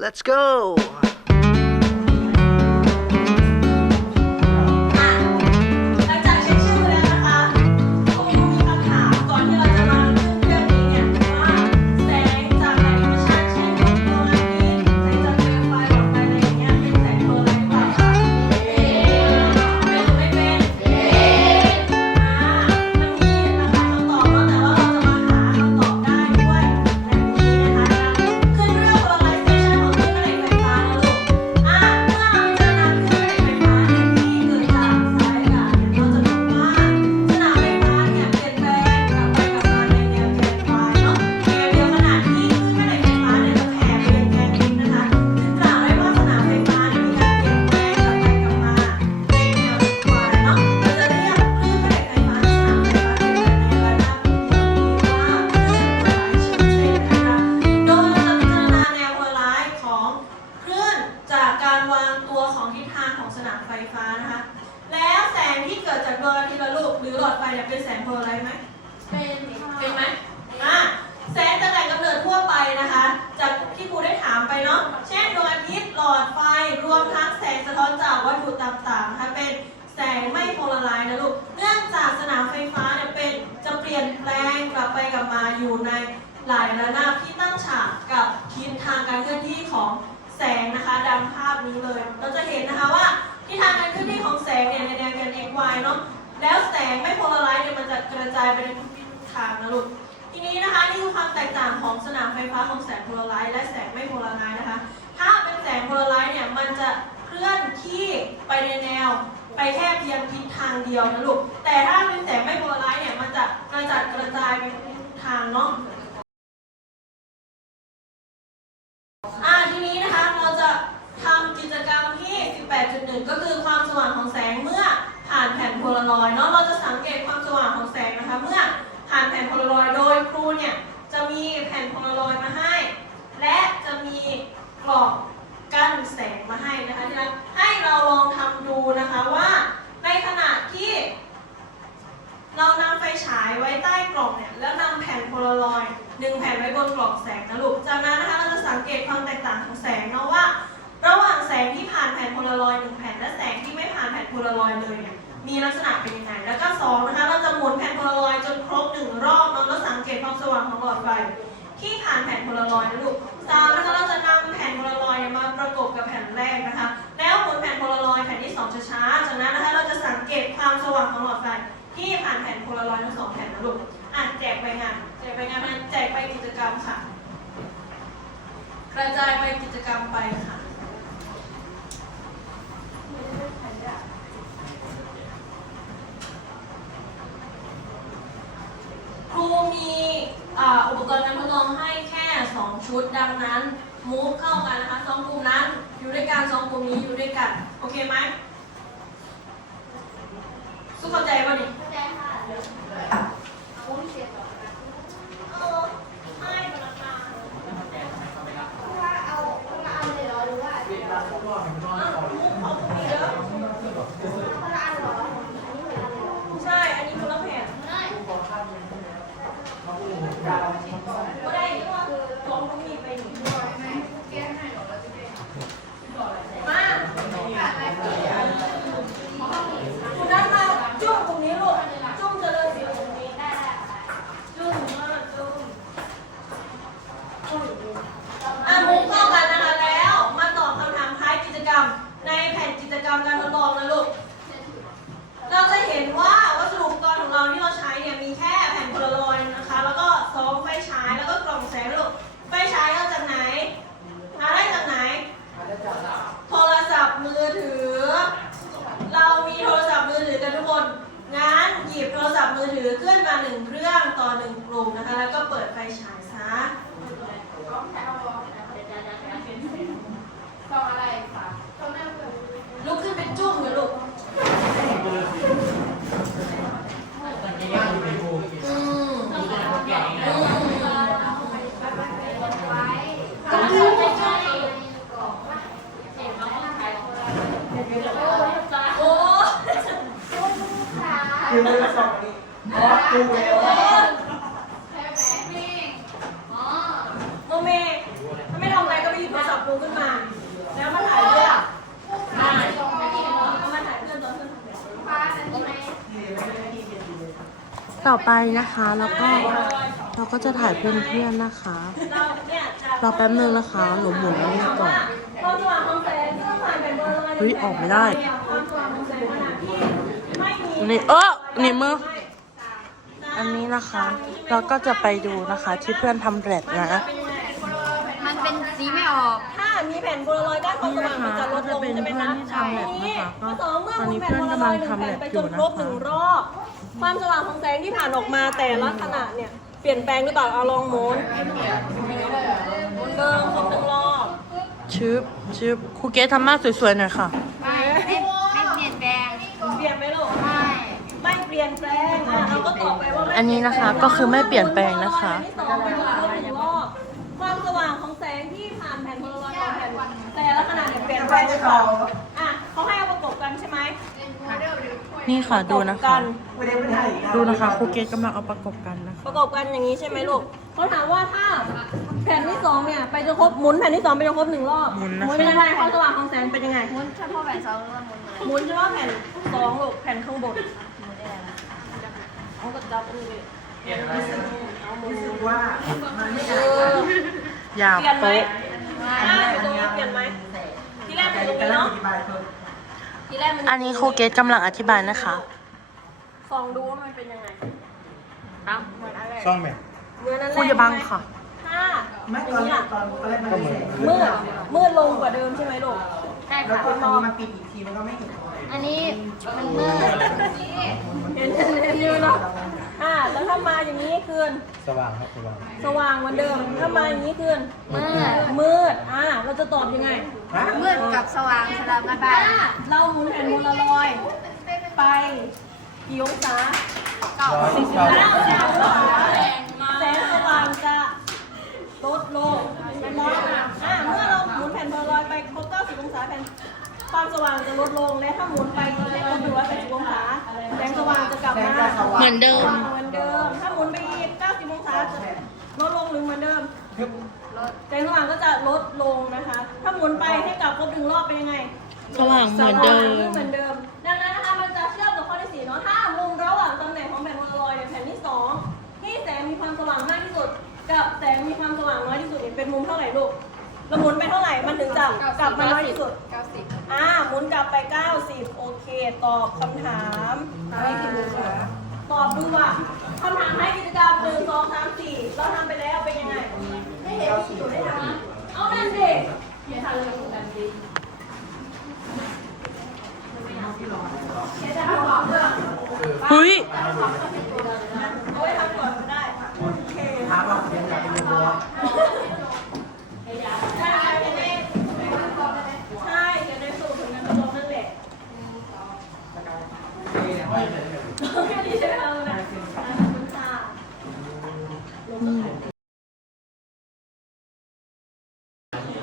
Let's go ในหลายระนาบที่ตั้งฉากกับทิศทางการเคลื่อนที่ของแสงนะคะดังภาพนี้เลย เราจะเห็นนะคะว่าทิศทางการเคลื่อนที่ของแสงเนี่ยในแนวแกน x y เนาะแล้วแสงไม่โพลาไรซ์เนี่ยมันจะกระจายไปในทุกทิศทางนะลูกทีนี้นะคะนี่คือความแตกต่างของสนามไฟฟ้าของแสงโพลาไรซ์และแสงไม่โพลาไรซ์นะคะ ถ้าเป็นแสงโพลาไรซ์เนี่ยมันจะเคลื่อนที่ไปในแนวไปแค่เพียงทิศทางเดียวนะลูกแต่ถ้าเป็นแสงไม่โพลาไรซ์เนี่ยมันจะกระจัดกระจายไป ทางเนาะอ่าทีนี้นะคะเราจะทำกิจกรรมที่ 18.1 ก็คือความสว่างของแสงเมื่อผ่านแผ่นโพลารอยด์เนาะเราจะสังเกตความสว่างของแสงนะคะ เมื่อผ่านแผ่นโพลารอยด์โดยครูเนี่ยจะมีแผ่นโพลารอยด์มาให้ และจะมีกรอบกั้นแสงานแผ่นโพลารอยด์หนึ่งแผ่นและแสงที่ไม่ผ่านแผ่นโพลารอยด์เลยเนี่ยมีลักษณะเป็นยังไง แล้วก็สองนะคะเราจะหมุนแผ่นโพลารอยด์จนครบหนึ่งรอบเนาะแล้วสังเกตความสว่างของหลอดไฟที่ผ่านแผ่นโพลารอยด์นะลูกสามนะคะเราจะนำแผ่นโพลารอยด์มาประกบกับแผ่นแรกนะคะ แล้วหมุนแผ่นโพลารอยด์แผ่นที่สองช้าๆจากนั้นนะคะเราจะสังเกตความสว่างของหลอดไฟที่ผ่านแผ่นโพลารอยด์ทั้งสองแผ่นนะลูกอะแจกไปงานแจกไปงานนั้นแจกไปกิจกรรมค่ะ กระจายไปกิจกรรมไปค่ะ ครูมีอ่าอุปกรณ์การทดลองให้แค่ 2 ชุดดังนั้นมูฟเข้ากันนะคะสองกลุ่มนั้นอยู่ด้วยกันสองกลุ่มนี้อยู่ด้วยกัน โอเคไหมสู้เข้าใจป่ะนี่เข้าใจค่ะเอาวุ้นเสียต่อนะเออให้พนักงานเพราะว่าเอาคนละอันเลยเหรอหรือว่าอ้าวมูฟเอาตรงนี้เด้อคนละอันเหรออันนี้คนละอันเหรอใช่ อันนี้คนละแผ่นไม่ก็ได้ที่ว่าลองต้องมีไปหนึ่งมาคุณนัทมาจุ้มตรงนี้ลูก จุ้มเจริญศรีตรงนี้ ได้ได้ จุ้มมากจุ้มอะมุกเข้ากันนะคะแล้ว มาตอบคำถามท้ายกิจกรรม ในแผ่นกิจกรรมการทดลองนะลูก เราจะเห็นว่าวัสดุอุปกรณ์ของเราที่เราใช้เนี่ยมีแค่แผ่นโพลารอยด์นะคะ แล้วก็ซองไฟฉายแล้วก็กล่องแสงลูกไฟฉายเอาจากไหนหาได้จากไหน โทรศัพท์มือถือ เรามีโทรศัพท์มือถือกันทุกคนงั้นหยิบโทรศัพท์มือถือขึ้นมาหนึ่งเครื่องต่อหนึ่งกลุ่มนะคะ แล้วก็เปิดไฟฉายซะ ซองอะไรคะซองแม่เปิด ลุกขึ้นเป็นจุ้มเลยลูกอืม ไว้ก็คือไม่ใช่กล่องว่าเห็นไหมล่ะขายคนละ โอ้ ค่ะ คือไม่ได้สองนี้เพราะกูแล้ว แพ้แพ้นี่ ต่อไปนะคะแล้วก็เราก็จะถ่ายเพื่อนๆนะคะเราเนี่ยจะรอแป๊บนึงนะคะหนูหมุนแล้วนี่ก่อนเฮ้ยออกไม่ได้นี่เออนี่มืออันนี้นะคะ เราก็จะไปดูนะคะที่เพื่อนทำแรดนะ มันเป็นสีไม่ออกถ้า มีแผ่นโพลารอยด์ด้านความสว่างมันจะลดลงใช่ไหมคะนี่นะคะก็จะเป็นเพื่อนที่ทำแลบนะคะก็ข้อสองเมื่อตอนนี้แผ่นโพลารอยด์หนึ่งเพื่อนกำลังทำแลแผ่นบไปอยู่จนนะคะครบหนึ่งรอบ ความสว่างของแสงที่ผ่านออกมาแต่ละขนาดเนี่ยเปลี่ยนแปลงหรือเปล่าเอาลองหมุนหมุนเดิมครบหนึ่งรอบชืบชืบครูเกสทำหน้าสวยๆหน่อยค่ะ ไม่ไม่ไม่เปลี่ยนแปลงเปลี่ยนไหมลูกไม่ไม่เปลี่ยนแปลงอะเราก็ตอบไปว่าไม่อันนี้นะคะก็คือไม่เปลี่ยนแปลงนะคะอันที่สองไปดูหนึ่งรอบความสว่างของแสงที่ผ่านแผ่นโพลารอยด์ต่อแผ่นแต่ละ ขนาดเนี่ยเปลี่ยนแปลงหรือเปล่าอะเขาให้เอาประกบกันใช่ไหมนี่ค่ะดูนะประกบกัคะดูนะคะครูเกสกำลังเอาประกบกันนะคะ ประกบกันอย่างนี้ใช่ไหมลูกเขาถามว่าถ้าแผ่นที่สองเนี่ยไปจนครบหมุนแผ่นที่สองไปจนครบหนึ่งรอบหมุนนะคะหมุนยังไงความสว่างของแสงเป็นยังไงหมุนเฉพาะแผ่นเสาหรือว่าหมุนเลยหมุนเฉพาะแผ่นสองลูกแผ่นข้างบนเอากระจับอันนี้เอาหมุนเอออย่าเปลี่ยนไหมโป๊ะ อ่าอยู่ตรงนี้เปลี่ยนไหมที่แรกมั นอยู่ตรงนี้เนาะที่แรกมันอันนี้ครูเกสกำลังอธิบายนะคะส่องดูว่ามันเป็นยังไงเอ้าเหมือนอะไรช่องไหมเหมือนนั่นแหละครูอย่าบังค่ะถ้าไม่อตย่าองนนี้อะตอนตอนแรกมันไม่เสร็จมืดมืดลงกว่าเดิมใช่ไหมลูกใช่แล้วค่ะพอมันปิดอีกทีมันก็ไม่เห็นอันนี้มันมืดเห็นเห็นอยู่เนาะ อ่า แล้วถ้ามาอย่างนี้คืน สว่างครับสว่างสว่างเหมือนเดิม ถ้ามาอย่างนี้คืน มืดมืด อ่า เราจะตอบยังไงฮะมืดกับสว่างสลับกันไปถ้าเราหมุนแผ่นโพลารอยด์ไปกี่องศาร้อยสี่สิบเก้าเก้าองศาแสงสว่างจะลดลงเป็นมออ่าเมื่อเราหมุนแผ่นโพลารอยด์ไปครบ 90 องศาแผ่น ความสว่างจะลดลงและถ้าหมุนไปอีกให้ครบ180องศาแสงสว่างจะกลับมาเหมือนเดิม เหมือนเดิม ถ้าหมุนไปอีก90องศาจะลดลงหรือเหมือนเดิมแสงสว่างก็จะลดลงนะคะ ถ้าหมุนไปให้กลับครบหนึ่งรอบเป็นยังไงสว่างเหมือนเดิสมว่างเหมือนเดิม ดังนั้นนะคะมันจะเชื่อมกับข้อที่สี่เนาะถ้ามุมระหว่างตำแหน่งของแผ่นโพลารอยด์เนี่ยแผ่นที่สองที่แสงมีความสว่างมากที่สุด กับแสงมีความสว่างน้อยที่สุดเนี่ยเป็นมุมเท่าไหร่ลูกเราหมุนไปเท่าไหร่มันถึงจะกลับมาน้อยที่สุด90 อ่าหมุนกลับไป 90 โอเค ตอบคำถาม ให้กิจกรรมตอบดูว่าคำถามให้กิจกรรมหนึ่งสองสามสี่เราทำไปแล้วเป็นยังไงไม่เห็นที่อยู่ได้ทำเอานั่นดิอย่าทำเลยคุณกันดิเดี๋ยวจะทำก่อนด้วย เฮ้ย เอาไว้ทำก่อนก็ได้โอเค ถามว่าเรียนกับเป็นบัว ใช่ใช่ใช่ใช่เดี๋ยวในสูตรถึงนั้นลงนั่นแหละ แค่นี้ใช่ไหมคะคุณนะขอบคุณค่ะ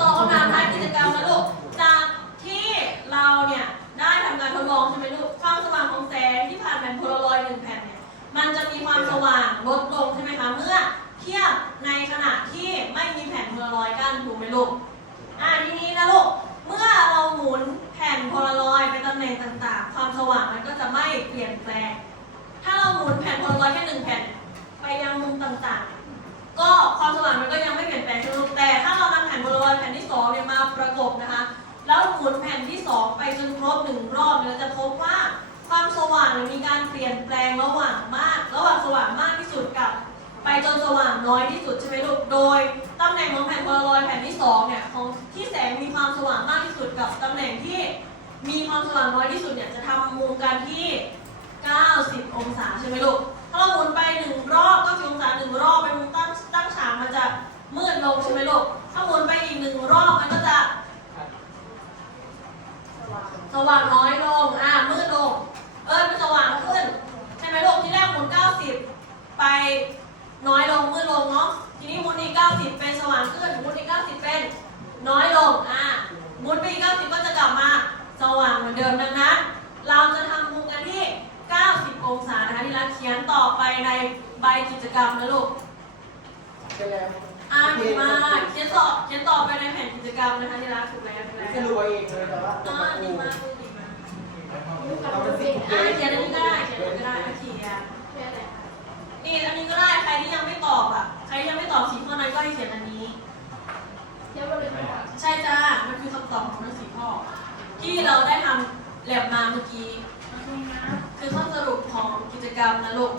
ตอบคำถามท้ายกิจกรรมนะลูก จากที่เราเนี่ยได้ทำการทดลองใช่ไหมลูก ความสว่างของแสงที่ผ่านแผ่นโพลารอยด์หนึ่งแผ่นเนี่ย มันจะมีความสว่างลดลงใช่ไหมคะ เมื่อเทียบในขณะที่ไม่มีแผ่นโพลารอยด์กั้นถูกไหมลูก อ่าทีนี้นะลูก เมื่อเราหมุนแผ่นโพลารอยด์ไปตำแหน่งต่างๆ ความสว่างมันก็จะไม่ เปลี่ยนแปลง ถ้าเราหมุนแผ่นโพลารอยด์แค่หนึ่งแผ่นไปยังมุมต่างๆ ก็ความสว่างมันก็ยังไม่เปลี่ยนแปลงใช่ไหมลูกแต่ถ้าเรานำแผ่นโพลารอยด์แผ่นที่สองเนี่ยมาประกบนะคะ แล้วหมุนแผ่นที่สองไปจนครบหนึ่งรอบเราจะพบว่าความสว่างมีการเปลี่ยนแปลงระหว่างมาก ระหว่างสว่างมากที่สุดกับ ไปจนสว่างน้อยที่สุดใช่ไหมลูก โดยตำแหน่งของแผ่นโพลารอยด์แผ่นที่สองเนี่ยของที่แสงมีความสว่างมากที่สุดกับตำแหน่งที่มีความสว่างน้อยที่สุดเนี่ยจะทำมุมกันที่ 90 องศาใช่ไหมลูก ถ้าเราหมุนไปหนึ่งรอบ90องศาหนึ่งรอบไปมุมตั้งตั้งฉากมันจะมืดลงใช่ไหมลูก ถ้าหมุนไปอีกหนึ่งรอบมันก็จะ สว่างน้อยลง อ่ามืดลง เออมันสว่างขึ้น ใช่ไหมลูกที่แรกหมุน 90 ไปน้อยลงมืดลงเนาะ ทีนี้หมุนอีก 90 เป็นสว่างขึ้นหมุนอีก 90 เป็นน้อยลง อ่าหมุนไปอีก 90 ก็จะกลับมาสว่างเหมือนเดิมนั้น เราจะทำมุมกันที่ 90 องศานะคะที่รักเขียนต่อไปในใบกิจกรรมนะลูกอ่าดีมากเขียนต่อเขียนต่อไปในแผ่นกิจกรรมนะคะที่รักถูกแล้วถูกแล้วจะรู้เองเลยแต่ว่าอ่าดีมากดีมากเราเป็นสิ่งอ่าเขียนอันนี้ก็ได้เขียนอันนี้ก็ได้อะเขียนนี่อันนี้ก็ได้ใครที่ยังไม่ตอบอะใครที่ยังไม่ตอบสีข้อนั้นก็ให้เขียนอันนี้เดี๋ยวเราเลยค่ะใช่จ้ามันคือคำตอบของทั้งสี่ข้อที่เราได้ทำแลบมาเมื่อกี้ คือข้อสรุปของ กรรมนะลูก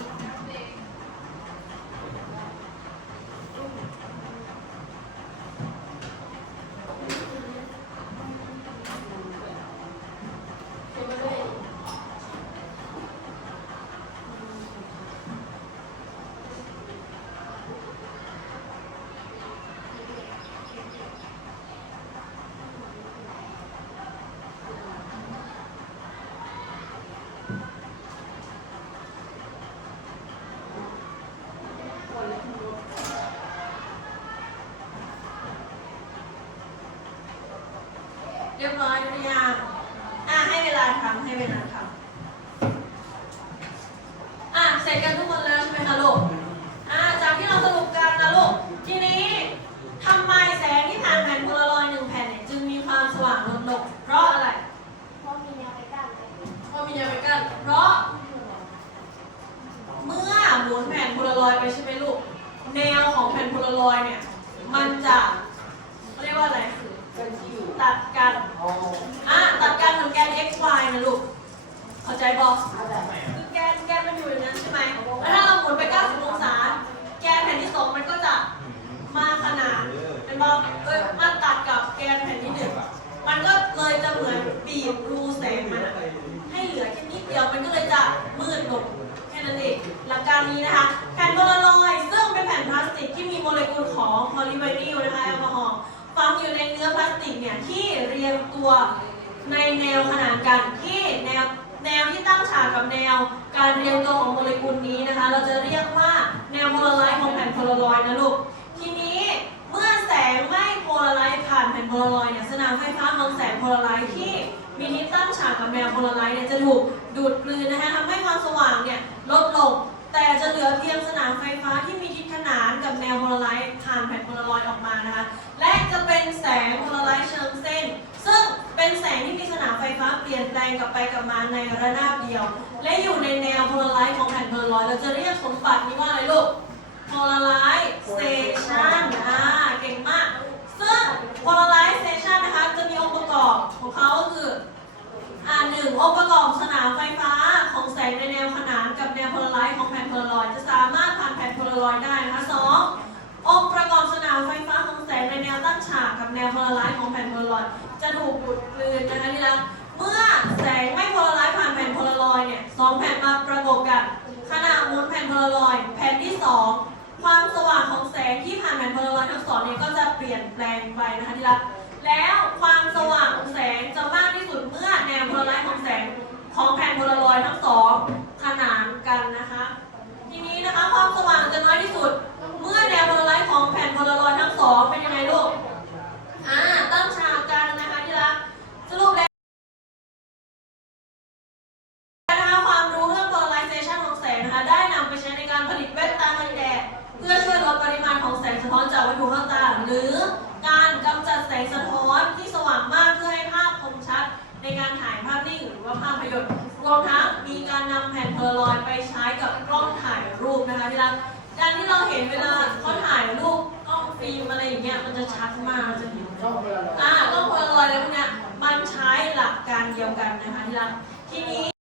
เรียบร้อยหรือยังอะให้เวลาทำให้เวลา ไฟฟ้าของแสงโพลาไรด์ที่มีทิศตั้งฉากกับแนวโพลาไรด์เนี่ยจะถูกดูดกลืนนะคะทำให้ความสว่างเนี่ยลดลง แต่จะเหลือเพียงสนามไฟฟ้าที่มีทิศขนานกับแนวโพลาไรด์ผ่านแผ่นโพลารอยออกมานะคะ และจะเป็นแสงโพลาไรด์เชิงเส้น ซึ่งเป็นแสงที่มีสนามไฟฟ้าเปลี่ยนแปลงกลับไปกลับมาในระนาบเดียว และอยู่ในแนวโพลาไรด์ของแผ่นโพลารอยเราจะเรียกสมบัตินี้ว่าอะไรลูก polarization อ่าเก่งมาก polarization นะคะ จะมีองค์ประกอบของเขาก็คือ อ่าหนึ่งองค์ประกอบสนามไฟฟ้าของแสงในแนวขนานกับแนวโพลาไรด์ของแผ่นโพลารอยจะสามารถผ่านแผ่นโพลารอยได้นะคะสององค์ประกอบสนามไฟฟ้าของแสงในแนวตั้งฉากกับแนวโพลาไรด์ของแผ่นโพลารอยจะถูกดูดกลืนนะคะที่รักเมื่อแสงไม่โพลาไรด์ผ่านแผ่นโพลารอยเนี่ยสองแผ่นมาประกบกันขณะหมุนแผ่นโพลารอยแผ่นที่สอง ความสว่างของแสงที่ผ่านแผ่นโพลารอยด์ทั้งสองเนี่ยก็จะเปลี่ยนแปลงไปนะคะที่รักแล้วความสว่างของแสงจะมากที่สุดเมื่อแนวพลาไรด์ของแสงของแผ่นโพลารอยด์ทั้งสองขนานกันนะคะ ทีนี้นะคะความสว่างจะน้อยที่สุด เมื่อแนวพลาไรด์ของแผ่นโพลารอยด์ทั้งสองเป็นยังไงลูกอ่าตั้งฉากกันนะคะที่รักสรุปแล้วนะคะความรู้เรื่อง polarization ของแสงนะคะ ได้นำไปใช้ในการผลิตแว่นตากันแดดเพื่อช่วยลดปริมาณของแสงสะ ท้อนจากวัตถุข้างตาหรือการกำจัดแสงสะท้อนที่สว่างมากเพื่อให้ภาพคมชัด ในการถ่ายภาพนิ่งหรือว่าภาพยนตร์รวมทั้งมีการนำแผ่นโพลรอยไปใช้กับกล้องถ่ายรูปนะคะที่รักการที่เราเห็นเวลาเขาถ่ายรูปกล้องฟิล์มอะไรอย่างเงี้ยมันจะชัดมากมันจะเห็นอ่ากล้องโพลรอยอะไรพวกเนี้ยมันใช้หลักการเดียวกันนะคะที่รักทีนี้